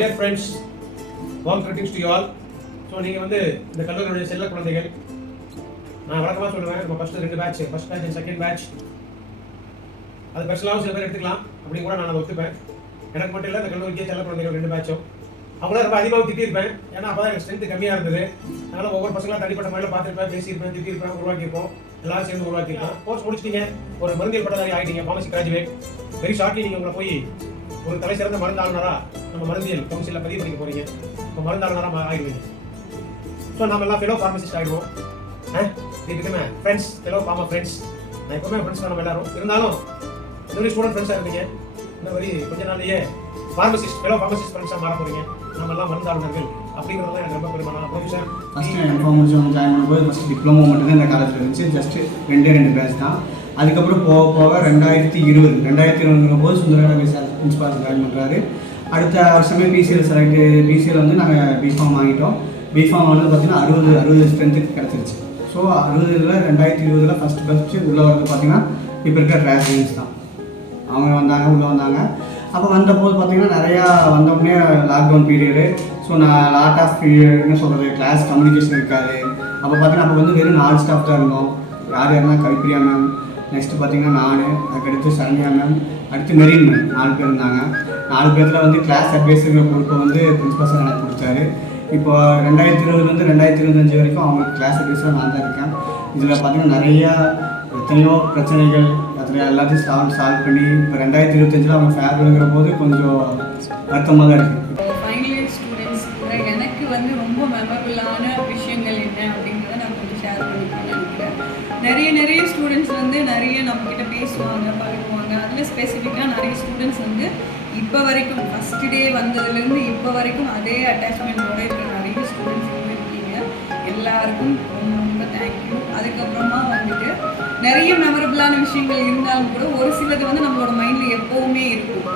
dear friends, warm greetings to you all. So நீங்கள் வந்து இந்த கல்லூரியுடைய செல்ல குழந்தைகள். நான் வழக்கமாக சொல்லுவேன், நம்ம first 2 batch, first batch and second batch, அது பர்சனலாகவும் சில பேர் எடுத்துக்கலாம் அப்படின்னு கூட நான் அதை ஒத்துப்பேன். எனக்கு மட்டும் இல்லை, இந்த கல்லூரிக்கே செல்ல குழந்தைகள் 2 பேட்சும் அவங்கள ரொம்ப அதிகமாக திட்டிருப்பேன். ஏன்னா அப்போ தான் எனக்கு ஸ்ட்ரென்த் கம்மியாக இருந்தது. அதனால் ஒவ்வொரு பசங்களாம் தனிப்பட்ட முறையில் பார்த்துருப்பேன், பேசியிருப்பேன், திட்டிருப்பேன், உருவாக்கியிருப்போம், எல்லாரும் சேர்ந்து உருவாக்கியிருக்கோம். கோர்ஸ் முடிச்சிட்டீங்க, ஒரு மருந்தியல் பட்டதாரி ஆகிட்டீங்க, ஃபார்மசி கிராஜுவேட். வெரி ஷார்ட்லி நீங்கள் உங்களை போய் ஒரு தலை சிறந்த மருந்தாளுநராக நம்ம மருந்தியல் கவுன்சிலில் பதிவு பண்ணிக்க போகிறீங்க. இப்போ மருந்தாளுநராக ஆகிடுவீங்க. ஸோ நம்ம எல்லாம் ஃபெலோ ஃபார்மசிஸ்ட் ஆகிடுவோம். இதுக்குமே ஃப்ரெண்ட்ஸ், ஃபெலோ ஃபார்மா ஃப்ரெண்ட்ஸ். நான் எப்பவுமே ஃப்ரெண்ட்ஸ் தான் நம்ம எல்லாரும். இருந்தாலும் இந்த மாதிரி ஸ்டூடெண்ட் ஃப்ரெண்ட்ஸாக இருந்தீங்க. இந்த மாதிரி கொஞ்ச நாள்லயே ஃபார்மசிஸ்ட், ஃபெலோ ஃபார்மசிஸ்ட் ஃப்ரெண்ட்ஸாக மாற போகிறீங்க. நம்ம எல்லாம் மருந்தாளுநர்கள் அப்படிங்கிறதுலாம் எனக்கு ரொம்ப பெருமானா. ப்ரொஃபஸர் ஃபஸ்ட்டு எம்ஃபார்ம் முடிச்சு ஜாயின் பண்ணும்போது ஃபஸ்ட்டு டிப்ளமோ மட்டும்தான் இந்த காலேஜில் இருந்துச்சு. ஜஸ்ட்டு 2 பேட்ச் தான். அதுக்கப்புறம் போக போக 2020 போது சுந்தரகடை சார் பிரின்சிபால் ஜாயின் பண்ணுறாரு. அடுத்த வருஷமே பிசியில் வந்து நாங்கள் பிஃபார்ம் வாங்கிட்டோம். பிஃபார்ம் வாங்கினது பார்த்தீங்கன்னா 60 ஸ்ட்ரென்த்துக்கு கிடச்சிருச்சு. ஸோ 2020 ஃபஸ்ட்டு உள்ளே வரது பார்த்தீங்கன்னா இப்போ இருக்கிற டிராஃபிக்ஸ் தான். அவங்க உள்ளே வந்தாங்க. அப்போ வந்தபோது பார்த்தீங்கன்னா நிறையா வந்தோடனே லாக்டவுன் பீரியடு. ஸோ நான் லாட் ஆஃப் என்ன சொல்கிறது, கிளாஸ் கம்யூனிகேஷன் இருக்காது. அப்போ பார்த்தீங்கன்னா அப்போ வந்து வெறும் 4 ஸ்டாஃப் தான் இருந்தோம். யாருன்னா கவிப்ரியா மேம், நெக்ஸ்ட்டு பார்த்தீங்கன்னா நான், அதுக்கடுத்து சரண்யா மேம், அடுத்து மெரின் மேம், 4 பேர் இருந்தாங்க. 4 பேரில் வந்து கிளாஸ் அட்வைஸுங்கிற பொறுப்பை வந்து பிரின்சிபல் சார் எனக்கு கொடுத்தாரு. இப்போ 2020 2025 வரைக்கும் அவங்களுக்கு கிளாஸ் அட்வைஸாக நான் தான் இருக்கேன். இதில் பார்த்தீங்கன்னா நிறையா எத்தனையோ பிரச்சனைகள் எல்லாத்தையும் சால்வ் பண்ணி இப்போ 2025 அவங்க ஃபேர்வெலுங்கிற போது கொஞ்சம் வருத்தமாக தான் இருக்குது. ஃபைனல் இயர் ஸ்டூடெண்ட்ஸ் எனக்கு வந்து ரொம்ப மெமரபுளான விஷயங்கள் என்ன அப்படிங்கிறத நான் கொஞ்சம் ஷேர் பண்ணிக்கணும்னு நினைக்கிறேன். நிறைய ஸ்டூடெண்ட்ஸ் வந்து நிறைய நம்மக்கிட்ட பேசுவாங்க, பழகுவாங்க. அதில் ஸ்பெசிஃபிக்காக நிறைய ஸ்டூடெண்ட்ஸ் வந்து இப்போ வரைக்கும் ஃபஸ்ட் டே வந்ததுலேருந்து இப்போ வரைக்கும் அதே அட்டாச்மெண்ட்டோடு இருக்கிற நிறைய ஸ்டூடெண்ட்ஸ் இருக்கீங்க. எல்லாருக்கும் ரொம்ப ரொம்ப தேங்க்யூ. அதுக்கப்புறமா வந்துட்டு நிறைய மெமரபுளான விஷயங்கள் இருந்தாலும் கூட ஒரு சிலது வந்து நம்மளோட மைண்டில் எப்போவுமே இருக்கும்.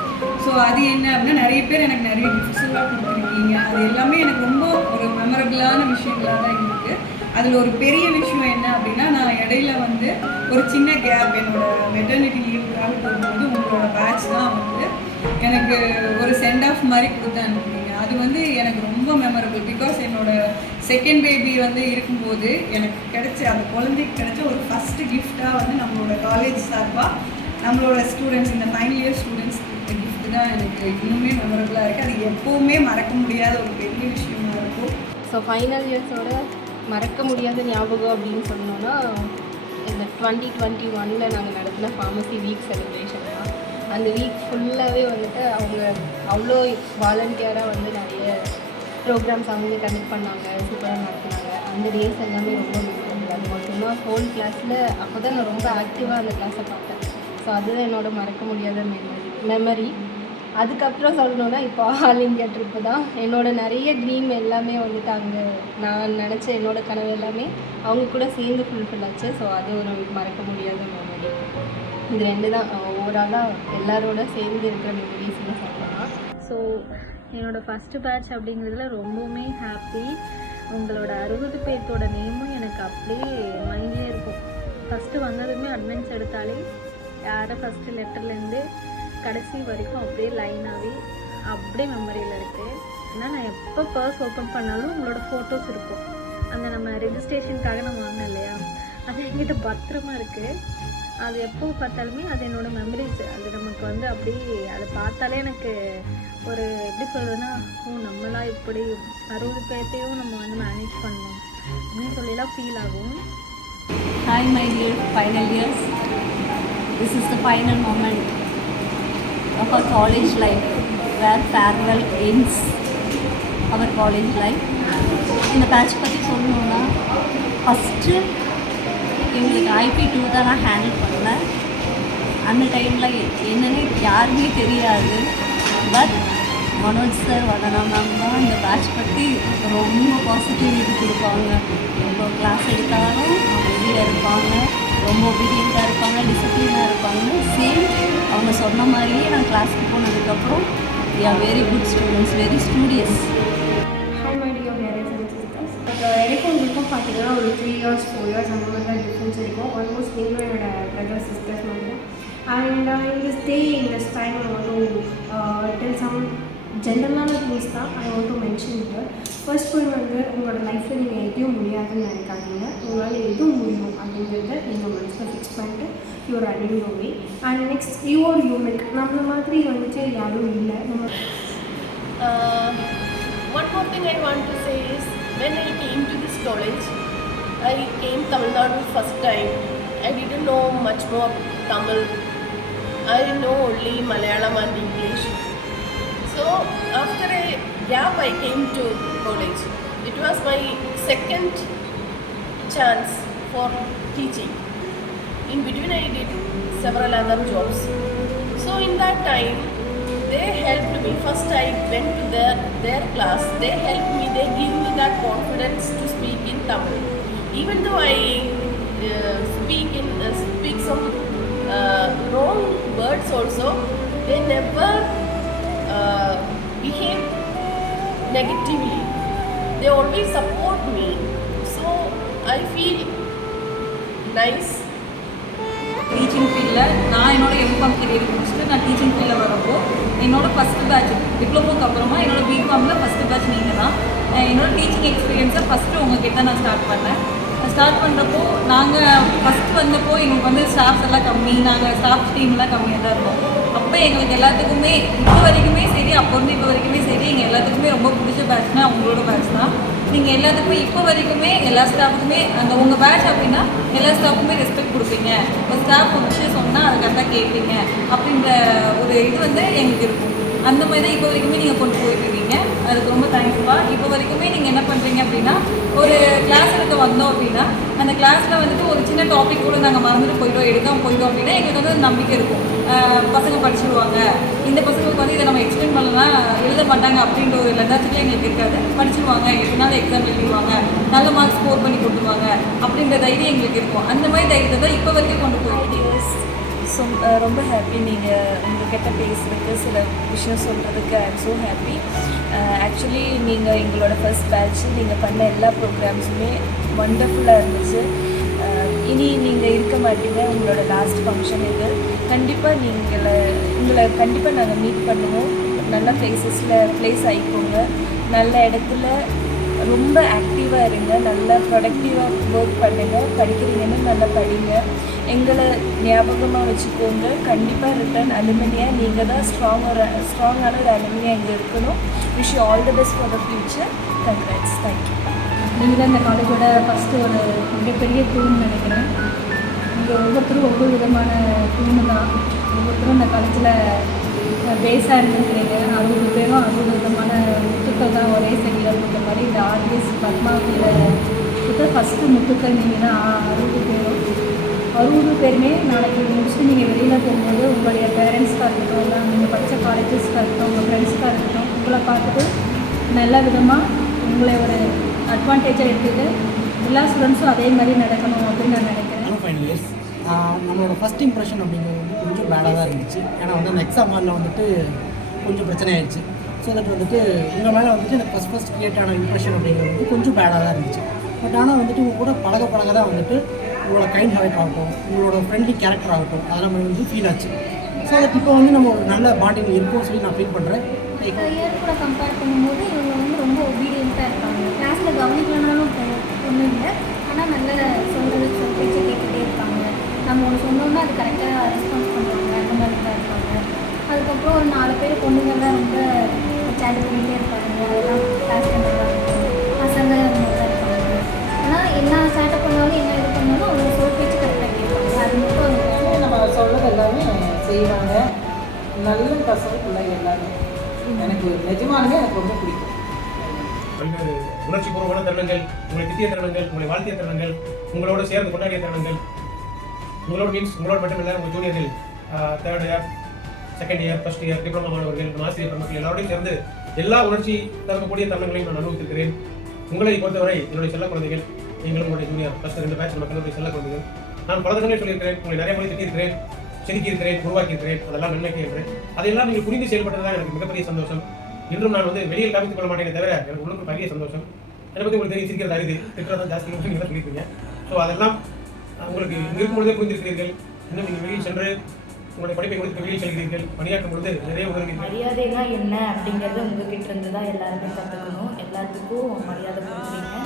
ஸோ அது என்ன அப்படின்னா, நிறைய பேர் எனக்கு நிறைய கிஃப்ட்ஸ் எல்லாம் கொடுத்துருக்கீங்க. அது எல்லாமே எனக்கு ரொம்ப ஒரு மெமரபுளான விஷயங்களாக தான் இருக்குது. அதில் ஒரு பெரிய விஷயம் என்ன அப்படின்னா, நான் இடையில வந்து ஒரு சின்ன கேப் என்னோட மெட்டர்னிட்டி லீவுக்காக போகும்போது உங்களோட பேட்ச் தான் வந்து எனக்கு ஒரு சென்ட் ஆஃப் மாதிரி கொடுத்து அனுப்புனீங்க. அது வந்து எனக்கு ரொம்ப மெமரபிள். பிகாஸ் என்னோட செகண்ட் பேபி வந்து இருக்கும்போது எனக்கு கிடைச்ச அந்த குழந்தைக்கு கிடைச்ச ஒரு ஃபஸ்ட்டு கிஃப்டாக வந்து நம்மளோட காலேஜ் சார்பாக நம்மளோட ஸ்டூடெண்ட்ஸ், இந்த ஃபைனல் இயர் ஸ்டூடெண்ட்ஸ் கொடுத்த கிஃப்ட் தான் எனக்கு இன்னுமே மெமரபுளாக இருக்குது. அது எப்போவுமே மறக்க முடியாத ஒரு பெரிய விஷயமா இருக்கும். ஸோ ஃபைனல் இயர்ஸோட மறக்க முடியாத ஞாபகம் அப்படின்னு சொன்னோன்னா, இந்த 2021 நாங்கள் நடத்தின ஃபார்மசி வீக் செலிப்ரேஷன் தான். அந்த வீக் ஃபுல்லாகவே வந்துட்டு அவங்க அவ்வளோ வாலண்டியராக வந்து நிறைய ப்ரோக்ராம்ஸ் அவங்க கண்டக்ட் பண்ணாங்க, சூப்பராக நடத்தினாங்க. அந்த டேஸ் எல்லாமே ரொம்ப மெமரபிள். அது மட்டும்தான் ஹோல் கிளாஸில் அப்போ தான் நான் ரொம்ப ஆக்டிவாக அந்த கிளாஸை பார்த்தேன். ஸோ அதுதான் என்னோட மறக்க முடியாத மெமரி. அதுக்கப்புறம் சொல்லணுன்னா, இப்போ ஆல் இந்தியா ட்ரிப்பு தான் என்னோட நிறைய ட்ரீம் எல்லாமே வந்துட்டு அங்கே நான் நினச்ச என்னோட கனவு எல்லாமே அவங்க கூட சேர்ந்து ஃபுல்ஃபில் ஆச்சு. ஸோ அது ஒரு மறக்க முடியாத மெமரி. இது 2 தான் ஓவராலாக எல்லாரோட சேர்ந்து இருக்கிற மெமரிஸ்ன்னு சொல்லலாம். ஸோ என்னோடய ஃபஸ்ட்டு பேட்ச் அப்படிங்கிறதுல ரொம்பவுமே ஹாப்பி. உங்களோட 60 பேர்த்தோட நேமும் எனக்கு அப்படியே மைண்ட்லேயே இருக்கும். ஃபஸ்ட்டு வந்ததுமே அட்னன்ஸ் எடுத்தாலே யாரை ஃபஸ்ட்டு லெட்டர்லேருந்து கடைசி வரைக்கும் அப்படியே லைனாகவே அப்படியே மெமரியில் இருக்குது. ஏன்னா நான் எப்போ பர்ஸ் ஓப்பன் பண்ணாலும் உங்களோட ஃபோட்டோஸ் இருக்கும். அந்த நம்ம ரெஜிஸ்ட்ரேஷனுக்காக நான் வாங்கினேன் இல்லையா, அது என்கிட்ட பத்திரமா இருக்குது. அது எப்போ பார்த்தாலுமே அது என்னோடய மெமரிஸ். அது நமக்கு வந்து அப்படியே அதை பார்த்தாலே எனக்கு ஒரு எப்படி சொல்கிறதுன்னா, நம்மளாம் இப்படி 60 பேர்த்தையும் நம்ம வந்து மேனேஜ் பண்ணணும் அப்படின்னு சொல்லிலாம் ஃபீல் ஆகும். Hi my dear final years, this is the final moment of our college life where farewell ends our college life. இந்த பேட்ச் பற்றி சொல்லணுன்னா, ஃபஸ்ட்டு எங்களுக்கு IP2 தான் நான் ஹேண்டில் பண்ணேன். அந்த டைமில் என்னன்னு யாருமே தெரியாது. But Manoj sir, Vathana ma'am தான் இந்த பேட்ச் பற்றி ரொம்ப பாசிட்டிவ் இது கொடுப்பாங்க. இப்போ கிளாஸ் எடுத்தாலும் அமைதியாக இருப்பாங்க, ரொம்ப ஒபீடியண்ட்டாக இருப்பாங்க, டிசிப்ளினாக இருப்பாங்க. சேம் அவங்க சொன்ன மாதிரியே நான் கிளாஸ்க்கு போனதுக்கப்புறம் we are very good students, very studious. எனக்கும் உங்களுக்கும் பார்த்தீங்கன்னா ஒரு 3 years 4 years அந்த மாதிரி தான் டிஃப்ரென்ஸ் இருக்கும். ஆல்மோஸ்ட் நீங்களும் என்னோட பிரதர்ஸ் சிஸ்டர்ஸ் மாதிரி. அண்ட் இந்த stay in this time I want to tell some ஜென்ரலான திங்ஸ் தான் I want to mention here. First point வந்து உங்களோட லைஃப்பில் நீங்கள் எதையும் முடியாதுன்னு நினைக்காதீங்க. உங்களால் எதுவும் முடியும் அப்படிங்கிறத நீங்கள் மனசில் ஃபிக்ஸ் பண்ணிட்டு you are running your way. And next you are unique. நம்மள மாதிரி வந்துட்டு யாரும் இல்லை. நம்ம one more thing I want to say is when I came to this college, I came Tamil Nadu first time. I didn't know much more Tamil. I know only Malayalam and English. So after a gap I came to college. It was my second chance for teaching. In between I did several other jobs. So in that time they helped me. First I went to their class. They helped me. They gave me that confidence to speak in Tamil. Even though I speak some wrong words also, they never behave negatively. They always support me. So I feel nice. Teaching ஃபீல்டில் நான் என்னோட M Com career முடிச்சுட்டு நான் teaching ஃபீல்டில் வரப்போ என்னோட first batch டிப்ளமோக்கு அப்புறமா என்னோட பிகாமில் ஃபஸ்ட்டு பேட்ச் நீங்கள் தான். என்னோட டீச்சிங் எக்ஸ்பீரியன்ஸை ஃபஸ்ட்டு உங்ககிட்ட நான் ஸ்டார்ட் பண்ணேன். ஸ்டார்ட் பண்ணுறப்போ நாங்கள் ஃபஸ்ட்டு வந்தப்போ எங்களுக்கு வந்து ஸ்டாஃப்ஸ் எல்லாம் கம்மி, நாங்கள் ஸ்டாஃப் டீம்லாம் கம்மியாக தான் இருந்தோம். அப்போ எங்களுக்கு எல்லாத்துக்குமே இப்போ வரைக்குமே சரி, அப்போ இருந்து இப்போ வரைக்குமே சரி, எங்கள் எல்லாத்துக்குமே ரொம்ப பிடிச்ச பேட்ச்னா உங்களோட பேட்ச் தான். நீங்கள் எல்லாத்துக்குமே இப்போ வரைக்குமே எல்லா ஸ்டாஃபுக்குமே அந்த உங்கள் பேட்ச் அப்படின்னா எல்லா ஸ்டாஃபுக்குமே ரெஸ்பெக்ட் கொடுப்பீங்க. ஒரு ஸ்டாஃப் ஒரு விஷயம் சொன்னால் அதை கரெக்டாக கேட்பீங்க அப்படின்ற ஒரு இது வந்து எங்களுக்கு இருக்கும். அந்த மாதிரி தான் இப்போ வரைக்குமே நீங்கள் கொண்டு போயிட்டு இருக்கீங்க. அதுக்கு ரொம்ப தேங்க்ஸ்ப்பா. இப்போ வரைக்குமே நீங்கள் என்ன பண்ணுறீங்க அப்படின்னா ஒரு கிளாஸ் எடுக்க வந்தோம் அப்படின்னா அந்த கிளாஸில் வந்துட்டு ஒரு சின்ன டாபிக் கூட நாங்கள் மறந்துட்டு போயிட்டோம், எடுக்காமல் போயிட்டோம் அப்படின்னா எங்களுக்கு வந்து நம்பிக்கை இருக்கும். பசங்க படிச்சுடுவாங்க, இந்த பசங்களுக்கு வந்து இதை நம்ம எக்ஸ்பிளைன் பண்ணலாம் எழுத மாட்டாங்க அப்படின்ற ஒரு லெதாச்சும் எங்களுக்கு இருக்காது. படிச்சுடுவாங்க, 8 நாள் எக்ஸாம் எழுதிடுவாங்க, நல்ல மார்க்ஸ் ஸ்கோர் பண்ணி கொடுத்துருவாங்க அப்படின்ற தைரியம் எங்களுக்கு இருக்கும். அந்த மாதிரி தைரியத்தை தான் இப்போ வரைக்கும் கொண்டு போயிட்டு. ஸோ ரொம்ப ஹாப்பி நீங்கள் உங்கள்கிட்ட பேசுகிறதுக்கு, சில விஷயம் சொல்கிறதுக்கு. I am so happy. Actually நீங்கள் எங்களோட ஃபர்ஸ்ட் பேட்ச், நீங்கள் பண்ண எல்லா ப்ரோக்ராம்ஸுமே வண்டர்ஃபுல்லாக இருந்துச்சு. இனி நீங்கள் இருக்க மாட்டீங்க, உங்களோட லாஸ்ட் ஃபங்க்ஷன் இது. கண்டிப்பாக உங்களை கண்டிப்பாக நாங்கள் மீட் பண்ணுவோம். நல்ல ப்ளேஸ் ஆகிக்கோங்க, நல்ல இடத்துல ரொம்ப ஆக்டிவாக இருங்க, நல்லா ப்ரொடக்டிவாக ஒர்க் பண்ணுங்கள். படிக்கிறீங்கன்னு நல்லா படிங்க, எங்களை ஞாபகமாக வச்சுக்கோங்க. கண்டிப்பாக ரிட்டர்ன் அலுமினியாக நீங்கள் தான் ஸ்ட்ராங்கான ஒரு அலுமினியாக இங்கே இருக்கணும். Wish you all the best for the future. Congrats. Thank you. நீங்கள் தான் இந்த காலேஜோட ஃபஸ்ட்டு ஒரு மிகப்பெரிய தூண் நினைக்கிறேன். நீங்கள் ஒவ்வொருத்தரும் ஒவ்வொரு விதமான தூணு தான். ஒவ்வொருத்தரும் இந்த காலேஜில் பேஸாக இருந்துருக்கிறீங்க. 60 பேரும் 60 விதமான முத்துக்கள் தான் ஒரே செடியில் இருக்கிற மாதிரி. இந்த ஆர்டிஎஸ் பத்மாவதியில் கொடுத்த ஃபஸ்ட்டு முத்துக்கள் நீங்கள் தான். 60 பேருமே நாளைக்கு முடிச்சுட்டு நீங்கள் வெளியில் போகும்போது உங்களுடைய பேரண்ட்ஸ்க்காக இருக்கட்டும், இல்லை நீங்கள் படித்த காலேஜஸ்க்காக இருக்கட்டும், உங்கள் ஃப்ரெண்ட்ஸ்க்காக இருக்கட்டும், உங்களை பார்த்துட்டு நல்ல விதமாக உங்களை ஒரு அட்வான்டேஜாக எடுத்துகிட்டு எல்லா ஸ்டூடெண்ட்ஸும் அதே மாதிரி நடக்கணும் அப்படின்னு நான் நினைக்கிறேன். ஹலோ ஃபைனல் இயர்ஸ், நம்மளோட ஃபஸ்ட் இம்ப்ரெஷன் அப்படிங்கிறது வந்து கொஞ்சம் பேடாக தான் இருந்துச்சு. ஏன்னா வந்து அந்த எக்ஸாம் ஹாலில் வந்துட்டு கொஞ்சம் பிரச்சனை ஆயிடுச்சு. ஸோ தட் வந்துட்டு உங்கள் மேலே வந்துட்டு எனக்கு ஃபஸ்ட் க்ரியேட் ஆன இம்ப்ரெஷன் அப்படிங்கிறது வந்து கொஞ்சம் பேடாக தான் இருந்துச்சு. பட் ஆனால் வந்துட்டு உங்கள் கூட பழக தான் வந்துட்டு உங்களோட கைண்ட் ஹார்ட் ஆகட்டும், உங்களோட ஃப்ரெண்ட்லி கேரக்டர் ஆகட்டும், அதெல்லாம் வந்து ஃபீல் ஆச்சு. ஸோ தட் இப்போ வந்து நம்ம ஒரு நல்ல பாண்டிங் இருக்கும்னு சொல்லி நான் ஃபீல் பண்ணுறேன். இயர் கூட கம்பேர் பண்ணும்போது இவங்க வந்து ரொம்ப ஒபீடியண்ட்டாக இருக்காங்க. கிளாஸில் கவனிக்கலனாலும் ஒன்றும் இல்லை, ஆனால் நல்ல சொல்கிறது பேச்சு கேட்டுகிட்டே இருக்காங்க. நம்ம ஒன்று சொன்னோம்னா அது கரெக்டாக ரெஸ்பான்ஸ் பண்ணுவாங்க. அந்த மாதிரி தான் இருக்காங்க. அதுக்கப்புறம் ஒரு 4 பேர் பொண்ணுங்கள்லாம் ரொம்ப சேட் பண்ணிகிட்டே இருப்பாங்க. அதெல்லாம் கிளாஸ் நல்லா இருக்கும். பசங்க அந்த மாதிரி தான் இருப்பாங்க. ஆனால் என்ன சேட்டை பண்ணாலும் என்ன இது பண்ணாலும் அவங்க சொல் பேச்சு கரெக்டாக கேட்பாங்க. அது மட்டும் நம்ம சொல்கிறது எல்லாமே செய்வாங்க. நல்ல பசங்க பிள்ளைங்க எல்லாமே எனக்கு நிஜமானவே எனக்கு ரொம்ப பிடிக்கும். பல்வேறு உணர்ச்சிபூர்வமான தருணங்கள், உங்களை திட்டிய தருணங்கள், உங்களை வாழ்த்திய தருணங்கள், உங்களோட சேர்ந்து கொண்டாடிய தருணங்கள், உங்களோட மீன்ஸ் உங்களோட மட்டுமில்லை, உங்கள் ஜூனியர்கள், 3rd year, 2nd year, 1st year, diploma மாணவர்கள், ஆசிரியர் பெருமக்கள் எல்லாரோடையும் சேர்ந்து எல்லா உணர்ச்சி தரக்கூடிய தருணங்களையும் நான் அனுபவித்திருக்கிறேன். உங்களை பொறுத்தவரை என்னுடைய செல்ல குழந்தைகள், நீங்களும் உங்களுடைய ஜூனியர் ஃபர்ஸ்ட் 2 பேட்ச் மக்களுடைய செல்ல குழந்தைகள். நான் பல தடவை சொல்லியிருக்கிறேன், உங்களை நிறைய முறை திட்டியிருக்கிறேன், செதுக்கியிருக்கிறேன், உருவாக்கியிருக்கிறேன். அதெல்லாம் நன்மைக்கு என்று அதையெல்லாம் நீங்கள் புரிந்து செயல்பட்டதுதான் எனக்கு மிகப்பெரிய சந்தோஷம். இன்றும் நான் வந்து வெளியில் காமித்துக் கொள்ள மாட்டேனே தவிர எனக்கு உள்ளுக்கு பெரிய சந்தோஷம். என்னை பற்றி உங்களுக்கு தெரியும், சிரிக்கிறது அரிது, திட்டுறதான் ஜாஸ்தி நீங்கள் சொல்லியிருக்கீங்க. ஸோ அதெல்லாம் உங்களுக்கு இங்கே இருக்கும்பொழுதே புரிந்திருக்கிறீர்கள். இன்னும் நீங்கள் வெளியில் சென்று உங்களுடைய படிப்பை கொடுத்து வெளியில் செல்கிறீர்கள், பணியாற்றும் பொழுது நிறைய உதவுகிறீர்கள். மரியாதைனா என்ன அப்படிங்கிறத உங்ககிட்ட இருந்து தான் எல்லாருமே கற்றுக்கணும். எல்லாத்துக்கும் மரியாதை கொடுக்குறீங்க.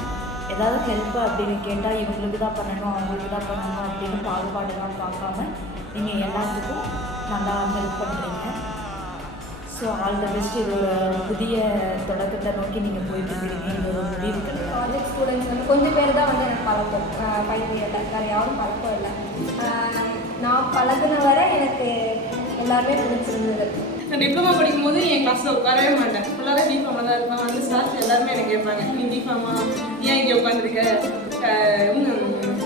ஏதாவது ஹெல்ப் அப்படின்னு கேட்டால் இவங்களுக்கு தான் பண்ணணும், அவங்களுக்கு தான் பண்ணணும் அப்படின்னு பாகுபாடுலாம் பார்க்காம நீங்கள் எல்லாத்துக்கும் நல்லா ஹெல்ப் பண்ணுறீங்க. So all the best. இது ஒரு புதிய தொடக்கத்தை நோக்கி நீங்கள் போயிட்டு இருக்கீங்க. இது ஒரு முடிவு கிடையாது. காலேஜ் ஸ்டூடெண்ட்ஸ் வந்து கொஞ்சம் பேர் தான் வந்து எனக்கு பழக்கம், ஃபைனல் இயரில் வேறு யாரும் பழக்கம் இல்லை. நான் பழகுன வரை எனக்கு எல்லாருமே பிடிச்சிருந்தது. நான் டிப்ளமா படிக்கும்போது என் கிளாஸில் உட்காரவே மாட்டேன், ஃபுல்லாகவே டிஃபார்மாக தான் இருப்பேன். வந்து ஸ்டாஃப்ஸ் எல்லாருமே எனக்கு கேட்பாங்க, நீ டிஃபார்மா, ஏன் இங்கே உட்காந்துருக்க?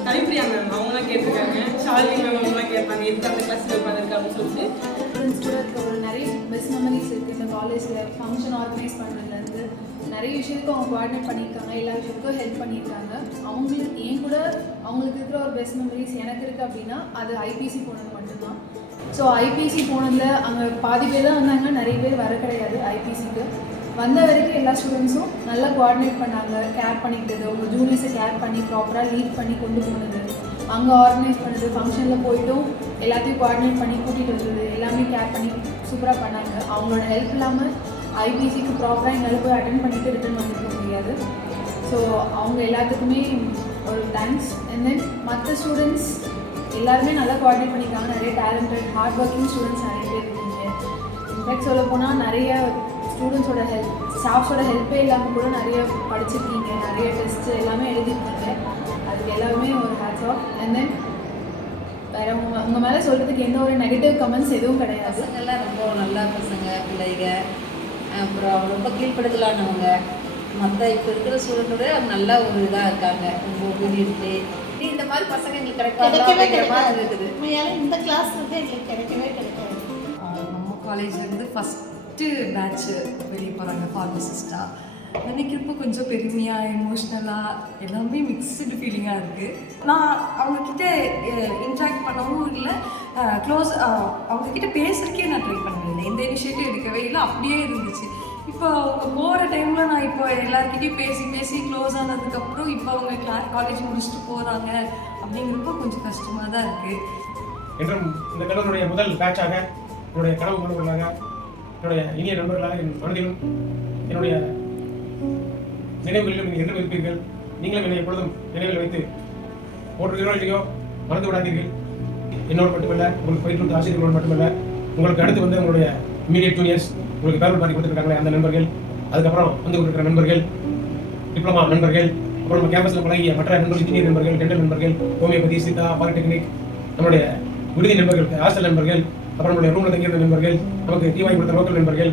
கலிப்பிரியா மேம் அவங்களாம் கேட்டிருக்காங்க, ஷாலினி மேம் அவங்களாம் கேட்பாங்க, எதுக்கு அந்த கிளாஸில் உட்காந்துருக்க அப்படின்னு சொல்லிட்டு. ஸ்டூடெண்ட்க்கு ஒரு நிறைய பெஸ்ட் மெமரிஸ் இருக்குது. இந்த காலேஜில் ஃபங்க்ஷன் ஆர்கனைஸ் பண்ணுறதுலேருந்து நிறைய விஷயத்துக்கு அவங்க கோஆர்டினேட் பண்ணியிருக்காங்க, எல்லா விஷயத்துக்கும் ஹெல்ப் பண்ணியிருக்காங்க. அவங்களுக்கு ஏன் கூட அவங்களுக்கு இருக்கிற ஒரு பெஸ்ட் மெமரிஸ் எனக்கு இருக்குது அப்படின்னா அது ஐபிசி போனது மட்டும்தான். ஸோ ஐபிசி போனதில் அங்கே பாதி பேர் தான் வந்தாங்க, நிறைய பேர் வர கிடையாது. ஐபிசிக்கு வந்த வரைக்கும் எல்லா ஸ்டூடெண்ட்ஸும் நல்லா கோஆர்டினேட் பண்ணாங்க, கேர் பண்ணிக்கிட்டது, அவங்க ஜூனியர்ஸை கேர் பண்ணி ப்ராப்பராக லீட் பண்ணி கொண்டு போனது, அங்கே ஆர்கனைஸ் பண்ணது, ஃபங்க்ஷனில் போய்ட்டும் எல்லாத்தையும் கோஆர்டினேட் பண்ணி கூட்டிகிட்டு வந்தது, எல்லாமே கேர் பண்ணி சூப்பராக பண்ணாங்க. அவங்களோட ஹெல்ப் இல்லாமல் ஐபிசிக்கு ப்ராப்பராக எங்களால் போய் அட்டென்ட் பண்ணிவிட்டு ரிட்டர்ன் வந்துருக்க முடியாது. ஸோ அவங்க எல்லாத்துக்குமே ஒரு தேங்க்ஸ். அண்ட் தென் மற்ற ஸ்டூடெண்ட்ஸ் எல்லாருமே நல்லா கோஆர்டினேட் பண்ணியிருக்காங்க. நிறைய டேலண்டட் ஹார்ட் ஒர்க்கிங் ஸ்டூடெண்ட்ஸ் நிறைய பேர் இருக்கீங்க. இன்ஃபேக்ட் சொல்ல போனால் நிறைய ஸ்டூடெண்ட்ஸோட ஹெல்ப், ஸ்டாஃப்ஸோட ஹெல்ப்பே இல்லாமல் கூட நிறைய படிச்சிருக்கீங்க, நிறைய டெஸ்ட்டு எல்லாமே எழுதிருக்கீங்க. அதுக்கு எல்லாருமே ஒரு ஹேட்ஸ் ஆஃப். அண்ட் தென் வேறு உங்கள் மேலே சொல்கிறதுக்கு எந்த ஒரு நெகட்டிவ் கமெண்ட்ஸ் எதுவும் கிடையாது. பசங்கள்லாம் ரொம்ப நல்ல பசங்க, பிள்ளைங்க, அப்புறம் ரொம்ப கீழ்ப்படுதலானவங்க. மற்ற இப்போ இருக்கிற ஸ்டூடெண்ட்டோட நல்ல ஒரு இதாக இருக்காங்க, ரொம்ப ஒபீடியன்ட்டு. இந்த மாதிரி பசங்க எங்களுக்கு கிடைக்கவே கிடைக்காது. இருக்குது. உண்மையாலே இந்த கிளாஸ் வந்து எங்களுக்கு கிடைக்கவே கிடைக்காது. நம்ம காலேஜ்லேருந்து ஃபஸ்ட்டு பேட்ச்சு வெளியே போகிறாங்க ஃபார்மசிஸ்டாக. நினைக்கிறப்போ கொஞ்சம் பெருமையாக, எமோஷ்னலாக, எல்லாமே மிக்ஸ்டு ஃபீலிங்காக இருக்குது. நான் அவங்கக்கிட்ட இன்ட்ராக்ட் பண்ணவும் இல்லை, க்ளோஸ் அவங்கக்கிட்ட பேசுகிறக்கே நான் ட்ரை பண்ணவே, எந்த இனிஷியேட்டிவ் எடுக்கவே இல்லை, அப்படியே இருந்துச்சு. இப்போ அவங்க போகிற டைமில் நான் இப்போ எல்லாருக்கிட்டையும் பேசி க்ளோஸ் ஆனதுக்கப்புறம் இப்போ அவங்க காலேஜ் முடிச்சுட்டு போகிறாங்க அப்படிங்கிறப்போ கொஞ்சம் கஷ்டமாக தான் இருக்குது. என்றும் இந்த கல்லூரியுடைய முதல் பேட்சாக, என்னுடைய கனவு மாணவர்களாக, என்னுடைய இனிய நண்பர்களாக, என் மனதிலும் என்னுடைய நினைவுகளிலும் நீங்கள் என்றும் இருப்பீர்கள். நீங்களும் என்னை எப்பொழுதும் நினைவில் வைத்து போற்றுகிறோ இல்லையோ மறந்து விடாதீர்கள். என்னோடு மட்டுமல்ல, உங்களுக்கு பயிற்று ஆசிரியர்களோடு மட்டுமல்ல, உங்களுக்கு அடுத்து வந்து உங்களுடைய இமீடியட் ஜூனியர்ஸ், உங்களுக்கு பேரல் பார்ட்டி கொடுத்துருக்காங்களே அந்த நண்பர்கள், அதுக்கப்புறம் வந்து கொண்டிருக்கிற நண்பர்கள், டிப்ளமா நண்பர்கள், அப்புறம் நம்ம கேம்பஸில் பழகிய மற்ற நண்பர்கள், இன்ஜினியர் நண்பர்கள், டென்டல் நண்பர்கள், ஹோமியோபதி, சித்தா, பாலிடெக்னிக், நம்மளுடைய விடுதி நண்பர்கள், ஹாஸ்டல் நண்பர்கள், அப்புறம் நம்மளுடைய ரூமில் தங்கியிருந்த நண்பர்கள், நமக்கு டீ வாங்கி கொடுத்த லோக்கல் நண்பர்கள்,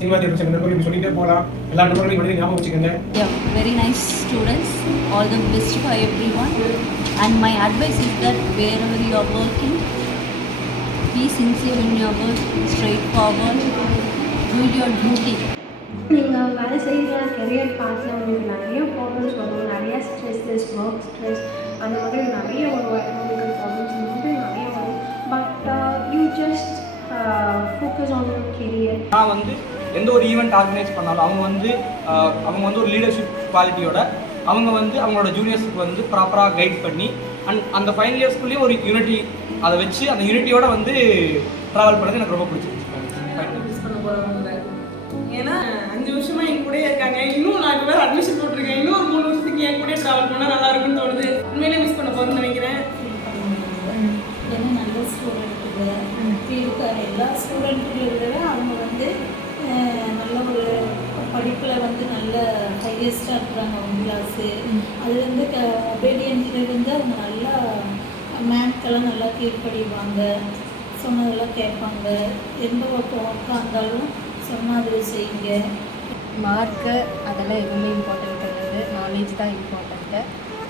சினிமா தியேட்டர் சென்ற நண்பர்கள், இப்படி சொல்லிட்டே போகலாம். எல்லா நண்பர்களையும் மனித ஞாபகம் வச்சுக்கோங்க. Very nice students, all the best for everyone. And my advice is that wherever you are working, be sincere in your work, straightforward, do your duty. நீங்கள் வேலை செய்கிற கெரியர் பார்த்து உங்களுக்கு நிறைய ப்ராப்ளம்ஸ் வரும், நிறைய ஸ்ட்ரெஸ்ஸஸ், ஒர்க் ஸ்ட்ரெஸ், அந்த மாதிரி நிறைய வரும், எக்கனாமிக்கல் ப்ராப்ளம்ஸ் இந்த மாதிரி நிறைய வரும். But you just focus on your career. நான் வந்து எந்த ஒரு ஈவெண்ட் ஆர்கனைஸ் பண்ணாலும் அவங்க வந்து ஒரு லீடர்ஷிப் குவாலிட்டியோட அவங்க வந்து அவங்களோட ஜூனியர்ஸுக்கு வந்து ப்ராப்பராக கைட் பண்ணி அந்த ஃபைனல் இயர்ஸ்குள்ளேயே ஒரு யூனிட்டி அதை வச்சு அந்த யூனிட்டியோட வந்து ட்ராவல் பண்ணது எனக்கு ரொம்ப பிடிச்சிருச்சு. மிஸ் பண்ண போகிறவங்க, ஏன்னா 5 வருஷமா என் கூட இருக்காங்க, இன்னும் நான் இப்போ வேறு அட்மிஷன் போட்டிருக்கேன், இன்னும் ஒரு 3 வருஷத்துக்கு என் கூட ட்ராவல் பண்ணால் நல்லா இருக்குன்னு தோணுது. உண்மையிலே மிஸ் பண்ண போகிறேன்னு நினைக்கிறேன். ஏன்னா நல்ல ஸ்டூடெண்ட்டுங்க இருக்க எல்லா ஸ்டூடெண்ட்டுகளை விட அவங்க வந்து நல்ல ஒரு படிப்பில் வந்து நல்ல ஹையஸ்ட்டாக இருக்கிறாங்க அவங்க கிளாஸு. அது வந்து ஒபீடியன்ட்லேருந்து அவங்க நல்லா மேம்க்கெல்லாம் நல்லா கீழ்ப்படிவாங்க, சொன்னதெல்லாம் கேட்பாங்க, எந்த ஒர்க்காக இருந்தாலும் சொன்னால் அதை செய்யுங்க. மார்க்கு அதெல்லாம் எதுவுமே இம்பார்ட்டன்ட் கிடையாது, நாலேஜ் தான் இம்பார்ட்டண்ட்டு.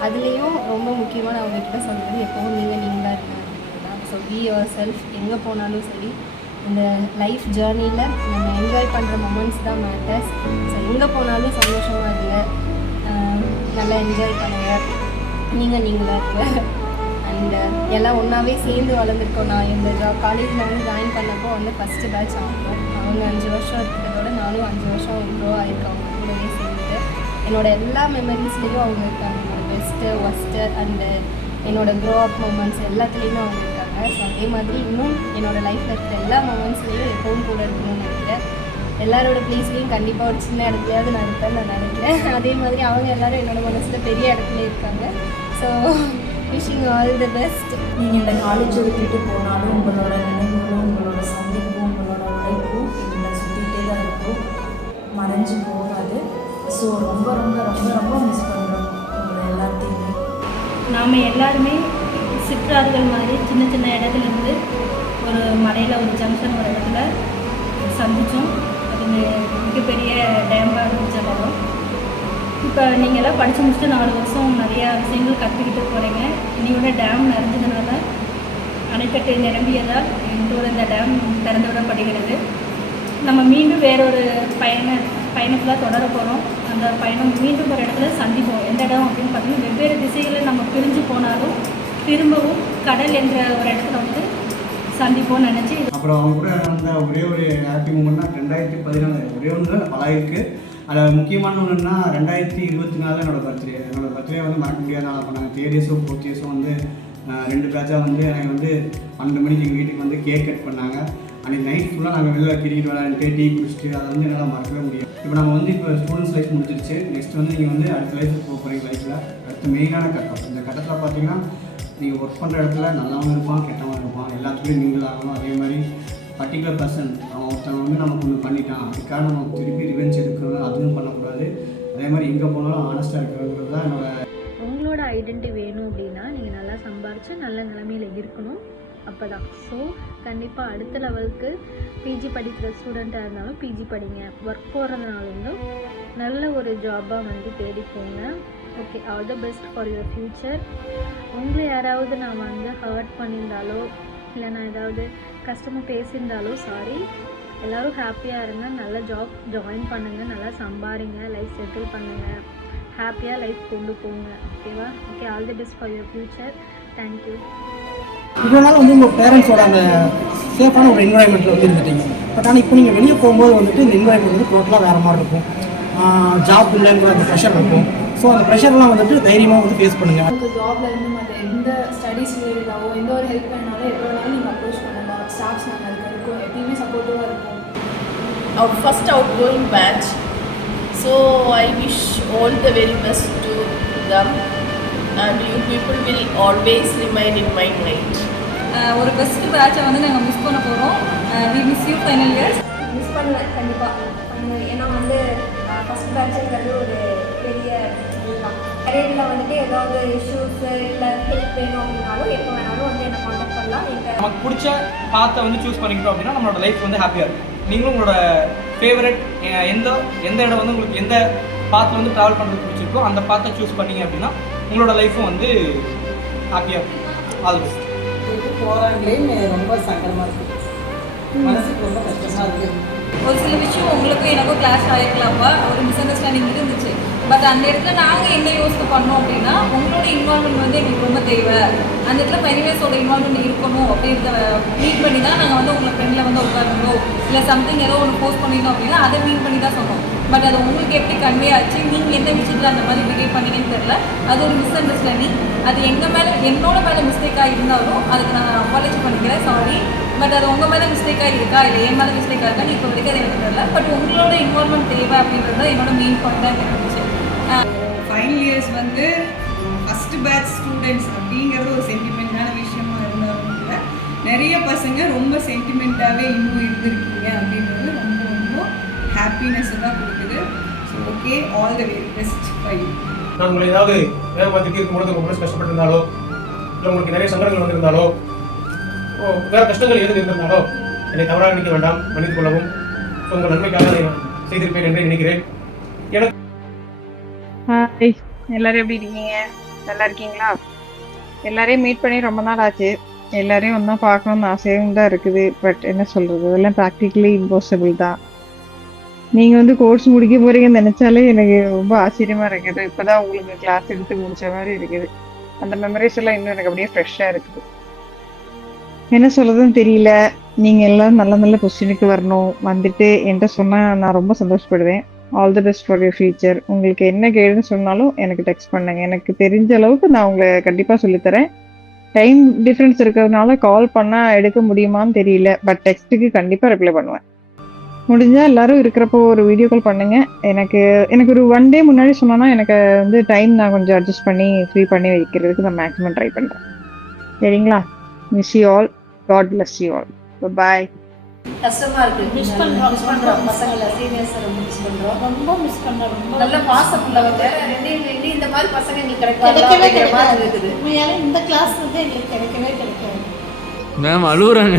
அதுலேயும் ரொம்ப முக்கியமாக நான் அவங்கக்கிட்ட சொல்கிறது எப்போவும் நீங்களாக இருங்க அப்படிங்கிறது தான். So be your self. எங்கே போனாலும் சரி இந்த லைஃப் ஜேர்னியில் நம்ம என்ஜாய் பண்ணுற மொமெண்ட்ஸ் தான் மேட்டர்ஸ். ஸோ எங்கே போனாலும் சந்தோஷமாக இருங்க, நல்லா என்ஜாய் பண்ணுங்கள், நீங்களாக இருங்க. அண்ட் எல்லாம் ஒன்றாவே சேர்ந்து வளர்ந்துருக்கோம். நான் இந்த காலேஜில் வந்து ஜாயின் பண்ணப்போ வந்து ஃபஸ்ட்டு பேட்ச் அவங்க 5 வருஷம் இருக்கிறதோட நானும் 5 வருஷம் க்ரோ ஆகிருக்கேன் அவங்க கூடவே சேர்ந்து. என்னோடய எல்லா மெமரிஸ்லேயும் அவங்க இருக்காங்க, என்னோடய பெஸ்ட்டு ஒஸ்ட்டு அண்டு என்னோடய க்ரோ அப் மூமெண்ட்ஸ் எல்லாத்துலேயுமே அவங்க இருக்காங்க. ஸோ அதே மாதிரி இன்னும் என்னோடய லைஃப்பில் இருக்கிற எல்லா மொமெண்ட்ஸ்லேயும் எப்பவும் கூட இருக்கணும்னு நினைக்கிறேன். எல்லாரோட ப்ளேஸ்லேயும் கண்டிப்பாக ஒரு சின்ன இடத்துலையாவது நான் இருப்பேன்னு நான் நினைக்கிறேன். அதே மாதிரி அவங்க எல்லோரும் என்னோடய மனசில் பெரிய இடத்துல இருக்காங்க. So wishing all the best. நீங்கள் இந்த காலேஜை விட்டுட்டு போனாலும் உங்களோட நினைவுகளும் உங்களோட சந்திப்பும் உங்களோட உழைப்பும் இதில் சுற்றிகிட்டே தான் இருக்கும், மறைஞ்சு போகாது. ஸோ ரொம்ப ரொம்ப ரொம்ப ரொம்ப மிஸ் பண்ணுறோம் உங்களை எல்லாத்தையுமே. நாம் எல்லாருமே சிற்றார்கள் மாதிரி சின்ன சின்ன இடத்துலேருந்து ஒரு மலையில் ஒரு ஜங்ஷன் ஒரு இடத்துல சந்தித்தோம். அது மிகப்பெரிய டேமாக இருந்துச்சு அவ்வளோ. இப்போ நீங்கள் எல்லாம் படித்து முடிச்சுட்டு 4 வருஷம் நிறையா விஷயங்கள் கற்றுக்கிட்டு போகிறீங்க. இன்னையோட டேம் நிறைஞ்சதுனால அணைக்கட்டு நிரம்பியதால் எங்களோட இந்த டேம் திறந்து விடப்படுகிறது. நம்ம மீண்டும் வேறொரு பயணத்தில் தொடர போகிறோம். அந்த பயணம் மீண்டும் ஒரு இடத்துல சந்திப்போம். எந்த இடம் அப்படின்னு பார்த்தீங்கன்னா வெவ்வேறு திசைகளில் நம்ம பிரிஞ்சு போனாலும் திரும்பவும் கடல் என்ற ஒரு இடத்துல வந்து சந்திப்போம்னு நினச்சி. அப்புறம் அவங்க கூட நடந்த ஒரே ஒரு ஹாப்பி மூமெண்ட்னா 2014 ஒரே ஒன்று பல இருக்குது. அதில் முக்கியமான ஒன்றுன்னா 2024 என்னோடய பர்த்டே வந்து மறக்க முடியாத நாளாக பண்ணாங்க. 3rd இயர்ஸும் 4th இயர்ஸும் வந்து 2 பேட்சாக வந்து எனக்கு வந்து 12 மணிக்கு எங்கள் வீட்டுக்கு வந்து கேக் கட் பண்ணாங்க. அன்றைக்கி நைட் ஃபுல்லாக நாங்கள் வெளில கிரிக்கெட் விளையாண்டுட்டு டீ குடிச்சிட்டு அதை வந்து என்னால் மறக்கவே முடியும். இப்போ நம்ம வந்து இப்போ ஸ்டூடெண்ட்ஸ் லைஃப் முடிஞ்சிருச்சு. நெக்ஸ்ட் வந்து நீங்கள் வந்து அடுத்த லைஃப் போக போகிறீங்க. லைஃப்பில் அடுத்த மெயினான கட்டம். இந்த கட்டத்தில் பார்த்தீங்கன்னா நீங்கள் ஒர்க் பண்ணுற இடத்துல நல்லவங்க இருப்பான், கெட்டவங்க இருப்பான், எல்லாத்துலேயும் நீங்கள் ஆகணும். அதே மாதிரி பர்டிகுலர் பர்சன் அவன் ஒருத்தவங்க வந்து நமக்கு ஒன்று பண்ணிட்டான், அதுக்காக நம்ம திருப்பி ரிவெஞ்ச் எடுக்கிறது அதுவும் பண்ணக்கூடாது. அதே மாதிரி எங்கே போனாலும் ஆனஸ்ட்டாக இருக்கிறது தான் உங்களோட ஐடென்டிட்டி வேணும் அப்படின்னா நீங்கள் நல்லா சம்பாரித்து நல்ல நிலைமையில் இருக்கணும். அப்போ தான். ஸோ கண்டிப்பாக அடுத்த லெவலுக்கு பிஜி படிக்கிற ஸ்டூடெண்ட்டாக இருந்தாலும் பிஜி படிங்க. ஒர்க் போகிறதுனாலும் நல்ல ஒரு ஜாபாக வந்து தேடி போங்க. Okay, all the best for your future. உங்களை யாராவது நான் வந்து ஹர்ட் பண்ணியிருந்தாலோ இல்லை நான் ஏதாவது கஷ்டமாக பேசியிருந்தாலோ சாரி. எல்லோரும் ஹாப்பியாக இருங்க, நல்ல ஜாப் ஜாயின் பண்ணுங்கள், நல்லா சம்பாரிங்க, லைஃப் செட்டில் பண்ணுங்கள், ஹாப்பியாக லைஃப் கொண்டு போங்க. ஓகேவா? Okay, all the best for your future. Thank you. இவ்வளோ நாள் வந்து உங்கள் பேரண்ட்ஸோட அந்த சேஃபான ஒரு என்வரான்மெண்ட்டில் வந்து இருந்துட்டீங்க. பட் ஆனால் இப்போ நீங்கள் வெளியே போகும்போது வந்துட்டு இந்த என்வரான்மெண்ட் வந்து டோட்டலாக வேறு மாதிரி இருக்கும். ஜாப் இல்லைங்கிற அந்த ப்ரெஷர் இருக்கும். ஸோ அந்த ப்ரெஷர்லாம் வந்துட்டு தைரியமாக வந்து ஃபேஸ் பண்ணுங்கள். உங்களுக்கு ஜாப்ல இருந்து மற்ற எந்த ஸ்டடீஸ் ரிலேட்டடாவோ எந்த ஒரு ஹெல்ப் வேணாலும் எப்போ வேணாலும் நீங்கள் அப்ரோச் பண்ணலாம். ஸ்டாஃப்ஸ் நாங்கள் அதுக்கு இருக்கோம், எப்பயுமே சப்போர்ட்டிவாக இருக்கும். Our first outgoing batch, so I wish all the very best to them and you people will always remain in my mind. ஒரு பெஸ்ட் பேட்சை வந்து நாங்கள் மிஸ் பண்ண போகிறோம். We miss you final years. Miss பண்ணுவேன் கண்டிப்பாக. ஏன்னா வந்து ஃபஸ்ட் பேட்சுங்கிறது ஒரு பெரிய இதுதான். கரியரில் வந்துட்டு ஏதாவது இஷ்யூஸு இல்லை ஹெல்ப் வேணும் அப்படின்னாலும் எப்போ வேணாலும் வந்து என்னை காண்டாக்ட் பண்ணலாம். நீங்கள் நமக்கு பிடிச்ச பாத்தை வந்து சூஸ் பண்ணிக்கிட்டோம் அப்படின்னா நம்மளோட லைஃப் வந்து ஹாப்பியாக இருக்கும். நீங்களும் உங்களோட ஃபேவரட் எந்த இடம் வந்து உங்களுக்கு எந்த பாத்தில் வந்து ட்ராவல் பண்ணுறது பிடிச்சிருக்கோ அந்த பாத்தை சூஸ் பண்ணிங்க அப்படின்னா உங்களோட லைஃப்பும் வந்து ஹாப்பியாக இருக்கும். All best. போகிறாங்களேன்னு ரொம்ப சங்கடமாக இருக்குது, மனசுக்கு ரொம்ப கஷ்டமாக இருக்குது. ஒரு சில விஷயம் உங்களுக்கும் எனக்கும் கிளாஸ் ஆகிருக்கலாம்ப்பா, ஒரு மிஸ் அண்டர்ஸ்டாண்டிங் இருந்துச்சு. பட் அந்த இடத்துல நாங்கள் என்ன யோசித்து பண்ணோம் அப்படின்னா உங்களோட இன்வால்மெண்ட் வந்து எங்களுக்கு ரொம்ப தேவை. அந்த இடத்துல ஃபைனவேஸோட இன்வால்மெண்ட் இருக்கணும் அப்படின்றத மீட் பண்ணி தான் நாங்கள் வந்து உங்களை ஃப்ரெண்டில் வந்து உட்காரணும் இல்லை சம்திங் ஏதோ ஒன்று போஸ்ட் பண்ணிடணும் அப்படின்னா அதை மீட் பண்ணி தான் சொன்னோம். பட் அது உங்களுக்கு எப்படி கன்வே ஆச்சு, நீங்கள் எந்த விஷயத்தில் அந்த மாதிரி பிஹேவ் பண்ணீங்கன்னு தெரியல. அது ஒரு மிஸ் அண்டர்ஸ்டாண்டிங். அது எங்கள் மேலே என்னோட மேலே மிஸ்டேக்காக இருந்தாலும் அதுக்கு நான் அப்பாலேஜ் பண்ணிக்கிறேன், சாரி. பட் அது உங்கள் மேலே மிஸ்டேக்காக இருக்கா இல்லை என் மேலே மிஸ்டேக்காக இருக்கா இப்போ வரைக்கும் அது எனக்கு தெரியல. பட் உங்களோட இன்வால்மெண்ட் தேவை அப்படின்றது தான் என்னோட மெயின் பாயிண்டாக இருந்துச்சு. ஃபைனல் இயர்ஸ் வந்து ஃபஸ்ட்டு பேட்ச் ஸ்டூடெண்ட்ஸ் அப்படிங்கிறது ஒரு சென்டிமெண்ட்டான விஷயமா இருந்தாலும் கூட நிறைய பசங்க ரொம்ப சென்டிமெண்ட்டாகவே இன்னும் இருந்திருக்கீங்க அப்படின்றது ரொம்ப ரொம்ப ஹாப்பினஸ் தான் கொடுக்குது. So okay, all the very best for you. நான் உங்களை ஏதாவது ஏமாத்திட்டு இருக்கும்போது உங்கள் மனசு கஷ்டப்பட்டிருந்தாலோ இல்லை உங்களுக்கு நிறைய சங்கடங்கள் வந்திருந்தாலோ வேறு கஷ்டங்கள் எதுவும் இருந்திருந்தாலோ என்னை தவறாக நினைக்க வேண்டாம், மன்னித்துக் கொள்ளவும். ஸோ உங்கள் நன்மைக்காக அதை நான் செய்திருப்பேன் என்று நினைக்கிறேன். எனக்கு ஹாய், எல்லாரும் எப்படி இருக்கீங்க? நல்லா இருக்கீங்களா? எல்லாரையும் மீட் பண்ணி ரொம்ப நாள் ஆச்சு. எல்லாரையும் ஒன்றா பார்க்கணுன்னு ஆசையும் தான் இருக்குது. பட் என்ன சொல்கிறது, அதெல்லாம் ப்ராக்டிக்கலி இம்பாசிபிள் தான். நீங்கள் வந்து கோர்ஸ் முடிக்க போகிறீங்கன்னு நினச்சாலே எனக்கு ரொம்ப ஆச்சரியமாக இருக்குது. இப்போ தான் உங்களுக்கு கிளாஸ் எடுத்து முடித்த மாதிரி இருக்குது. அந்த மெமரிஸ் எல்லாம் இன்னும் எனக்கு அப்படியே ஃப்ரெஷ்ஷாக இருக்குது. என்ன சொல்கிறதுன்னு தெரியல. நீங்கள் எல்லாம் நல்ல நல்ல பொசிஷனுக்கு வரணும். வந்துட்டு என்கிட்ட சொன்னால் நான் ரொம்ப சந்தோஷப்படுவேன். All the best for your future. உங்களுக்கு என்ன கேடுன்னு சொன்னாலும் எனக்கு டெக்ஸ்ட் பண்ணுங்க. எனக்கு தெரிஞ்ச அளவுக்கு நான் உங்களை கண்டிப்பாக சொல்லித்தரேன். டைம் டிஃப்ரென்ஸ் இருக்கிறதுனால கால் பண்ணால் எடுக்க முடியுமான்னு தெரியல. பட் டெக்ஸ்ட்டுக்கு கண்டிப்பாக ரிப்ளை பண்ணுவேன். முடிஞ்சால் எல்லாரும் இருக்கிறப்போ ஒரு வீடியோ கால் பண்ணுங்கள். எனக்கு ஒரு 1 டே முன்னாடி சொன்னோன்னா எனக்கு வந்து டைம் நான் கொஞ்சம் அட்ஜஸ்ட் பண்ணி ஃப்ரீ பண்ணி வைக்கிறதுக்கு நான் மேக்ஸிமம் ட்ரை பண்ணுறேன். சரிங்களா? Miss you all. God bless you all. Bye. கஷ்டமா இருக்கு. மிஸ் பண்றோம் பசங்களை, சீனியர்ஸை ரொம்ப மிஸ் பண்றோம். ரொம்ப மிஸ் பண்ணுறோம். ரொம்ப நல்ல பாசம் உள்ளவங்க. இனி இந்த மாதிரி பசங்க நீ கிடைக்கவே கிடைக்காது. கிடைக்காது. உண்மையாலே இந்த கிளாஸ் வந்து எங்களுக்கு கிடைக்கவே கிடைக்காது. மேம் அழுகுறாங்க.